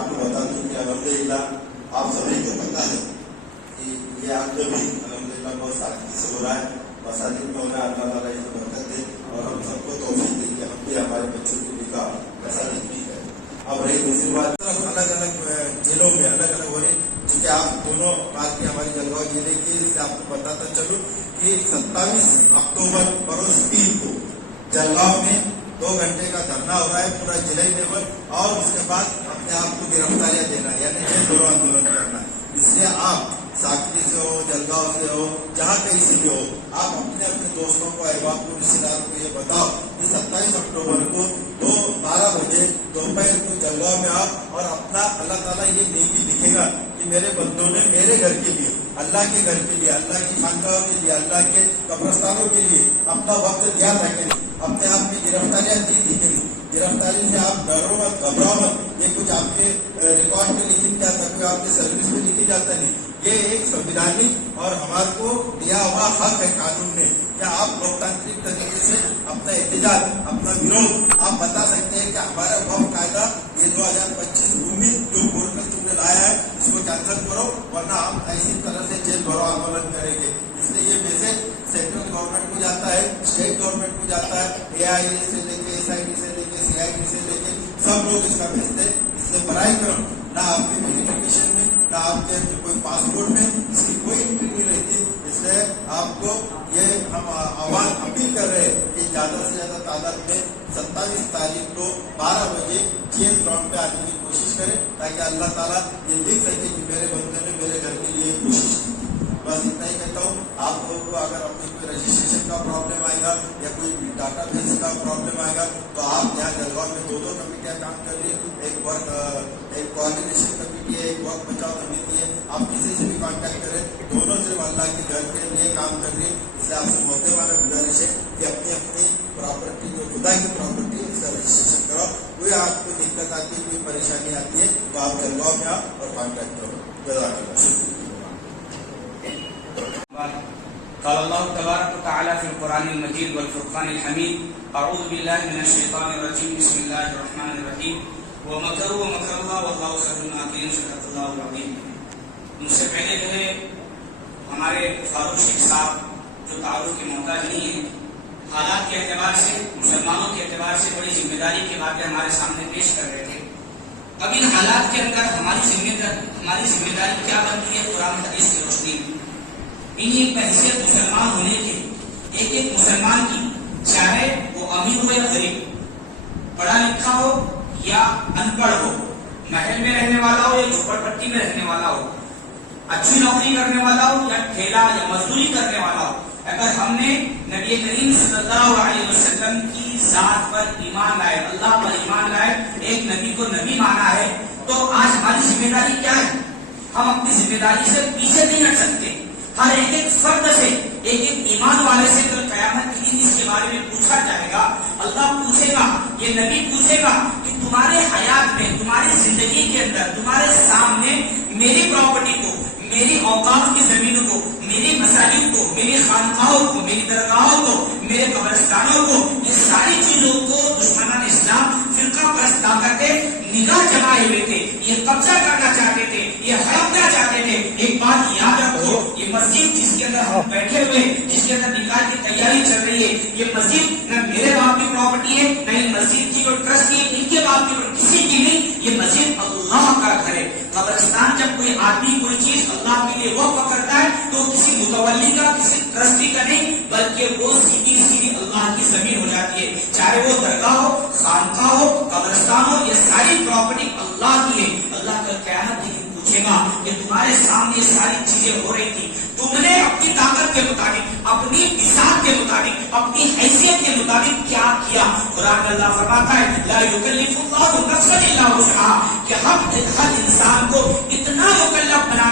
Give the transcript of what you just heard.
آپ کو بتا دوں کہ الحمدللہ آپ سبھی کو پتا ہے کہ یہ آپ جو بھی الحمدللہ بہت سادگی سے ہو رہا ہے، مساجد میں ہو رہا ہے. اللہ تعالیٰ اس کو برکت دے اور ہم سب کو توفیق دے کہ ہم بھی ہمارے بچوں کو نکاح مساجد بھی کریں. اب رہی دوسری بات، الگ الگ جیلوں میں الگ الگ ہو رہی، کیونکہ آپ دونوں بات کی ہماری جلوہ ضلع کی، اس سے آپ کو بتاتا چلوں کہ 27 اکتوبر بروز پیر کو جلگاؤں میں 2 گھنٹے کا دھرنا ہو رہا ہے پورا ضلعی لیول، اور اس کے بعد اپنے آپ کو گرفتاریاں دینا ہے، یعنی جیل بھرو آندولن کرنا ہے. اس لیے آپ ساکری سے ہو، جلگاؤں سے ہو، جہاں کہیں سے بھی ہو، آپ اپنے اپنے دوستوں کو، احباب کو، رشتے دار کو یہ بتاؤ کہ 27 اکتوبر کو 12 بجے دوپہر کو جلگاؤں میں آؤ، اور اپنا اللہ تعالیٰ یہ نیکی لکھے گا کہ میرے بندوں نے میرے گھر کے لیے، اللہ کے گھر کے لیے، اللہ کی خانقاہوں کے لیے، اللہ کے قبرستانوں کے لیے اپنا وقت دیا تھا کہ نہیں. اپنے آپ میں گرفتاریاں دی تھی کہ نہیں. گرفتاری سے آپ ڈرو مت، گھبراؤ مت. یہ کچھ آپ کے ریکارڈ میں لکھی کیا تھا، کوئی آپ کی سروس میں لکھی جاتا نہیں. یہ ایک سنویدھانک اور ہمارے کو دیا ہوا حق ہے قانون نے، کہ آپ لوکتانترک طریقے سے اپنا احتجاج، اپنا وروਧ آپ بتا سکتے ہیں کہ ہمارا بہت قاعدہ یہ 2025 امید جو بول کر تم نے لایا ہے اس کو کینسل کرو، ورنہ ہم ایسی طرح سے جیل بھرو آندولن کریں گے. اس لیے یہ میسج سینٹرل گورنمنٹ کو جاتا ہے، اسٹیٹ گورنمنٹ کو جاتا ہے، AIA سے لے کے SIT سے لے کے CIT سے لے کے سب لوگ اس کا بھیجتے ہیں. اس سے برائی کرو نہ آپ کے ویریفیکیشن میں، نہ آپ کے کوئی پاسپورٹ میں اس کی کوئی انٹری نہیں رہتی. اس لیے آپ کو یہ ہم عوام اپیل کر رہے ہیں کہ زیادہ سے زیادہ تعداد میں 27 تاریخ کو 12 بجے جیل گراؤنڈ پہ آنے کی کوشش کریں، تاکہ اللہ تعالیٰ یہ لکھ سکے کہ میرے بندے نے میرے گھر کے لیے کوشش کی. بس اتنا ہی کہتا ہوں. آپ لوگوں کو اگر اپنی کوئی رجسٹریشن کا پرابلم آئے گا یا کوئی ڈاٹا بیس کا پرابلم آئے گا تو آپ یہاں جلگاؤں میں 2 کمیٹیاں کام کر رہی ہیں. ایک کوآرڈینیشن کمیٹی ہے، ایک وقت بچاؤ کمیٹی ہے. آپ کسی سے بھی کانٹیکٹ کریں، دونوں صرف اللہ کے گھر کے لیے کام کر رہی ہے. اس لیے آپ سے محتے والا گزارش ہے کہ اپنی اپنی پراپرٹی جو خدا کی پراپرٹی ہے اس کا رجسٹریشن کراؤ. کوئی آپ کو دقت آتی ہے، کوئی پریشانی آتی ہے تو آپ جلگاؤں میں آؤ اور کانٹیکٹ کرو. جزاک اللہ. شکریہ. قال الله تبارك وتعالى في القرآن المجيد والفرقان الحميد أعوذ بالله من الشيطان الرجيم بسم الله الرحمن الرحيم ومكروا ومكر الله والله خير الماكرين صدق الله العظيم. مجھ سے پہلے جو ہے ہمارے فاروق شیخ صاحب جو تعارف کے محتاج نہیں ہیں، حالات کے اعتبار سے، مسلمانوں کے اعتبار سے بڑی ذمہ داری کی باتیں ہمارے سامنے پیش کر رہے تھے. اب ان حالات کے اندر ہماری ذمہ داری کیا بنتی ہے قرآن حدیث کی روشنی میں. انہیں حیثیت مسلمان ہونے کے ایک مسلمان کی، چاہے وہ امیر ہو یا غریب، پڑھا لکھا ہو یا ان پڑھ ہو، محل میں رہنے والا ہو یا جھوپڑ پٹی میں رہنے والا ہو، اچھی نوکری کرنے والا ہو یا ٹھیلا یا مزدوری کرنے والا ہو، اگر ہم نے نبی کریم صلی اللہ علیہ وسلم کی ذات پر ایمان لائے، اللہ پر ایمان لائے، ایک نبی کو نبی مانا ہے، تو آج ہماری ذمہ داری کیا ہے؟ ہم اپنی ذمہ داری سے پیچھے نہیں ہٹ سکتے. ہر ایک فرد سے، ایک ایمان والے سے کل قیامت کے دن اس کے بارے میں پوچھا جائے گا. اللہ پوچھے گا، یہ نبی پوچھے گا کہ تمہارے حیات میں، تمہاری زندگی کے اندر، تمہارے سامنے میری پراپرٹی کو، میری اوقاف کی زمینوں کو، میری مساجد کو، میری خانقاہوں کو، میری درگاہوں کو، میرے قبرستانوں کو، یہ ساری چیزوں کو دشمنان اسلام، فرقہ پرست طاقتیں نگاہ جمائے ہوئے تھے، یہ قبضہ کرنا چاہتے تھے، یہ ہڑپنا چاہتے تھے. ایک بات یاد رکھو، یہ مسجد جس کے اندر ہم بیٹھے ہوئے، جس کے اندر نکاح کی تیاری چل رہی ہے، یہ مسجد نہ میرے باپ کی پراپرٹی ہے، نہ یہ مسجد کی جو ٹرسٹ ہے ان کے باپ کی، کسی کی نہیں. یہ مسجد اللہ کا گھر ہے. قبرستان جب کوئی آدمی کوئی چیز اللہ کے لیے وقف کرتا ہے تو کسی متولی کا، کسی ٹرسٹی کا نہیں، بلکہ وہ سیدھی اللہ کی زمین ہو جاتی ہے. چاہے وہ درگاہ ہو، خانقاہ ہو، قبرستان ہو، یہ ساری پراپرٹی اللہ کی ہے. اللہ کا قیامت کے دن پوچھے گا کہ تمہارے سامنے یہ ساری چیزیں ہو رہی تھی، تم نے اپنی طاقت کے مطابق، اپنی بساط کے مطابق، اپنی حیثیت کے مطابق کیا کیا. قرآن میں اللہ فرماتا ہے لا یکلف اللہ نفسا الا وسعها، کہ ہم ہر انسان کو اتنا مکلف بنا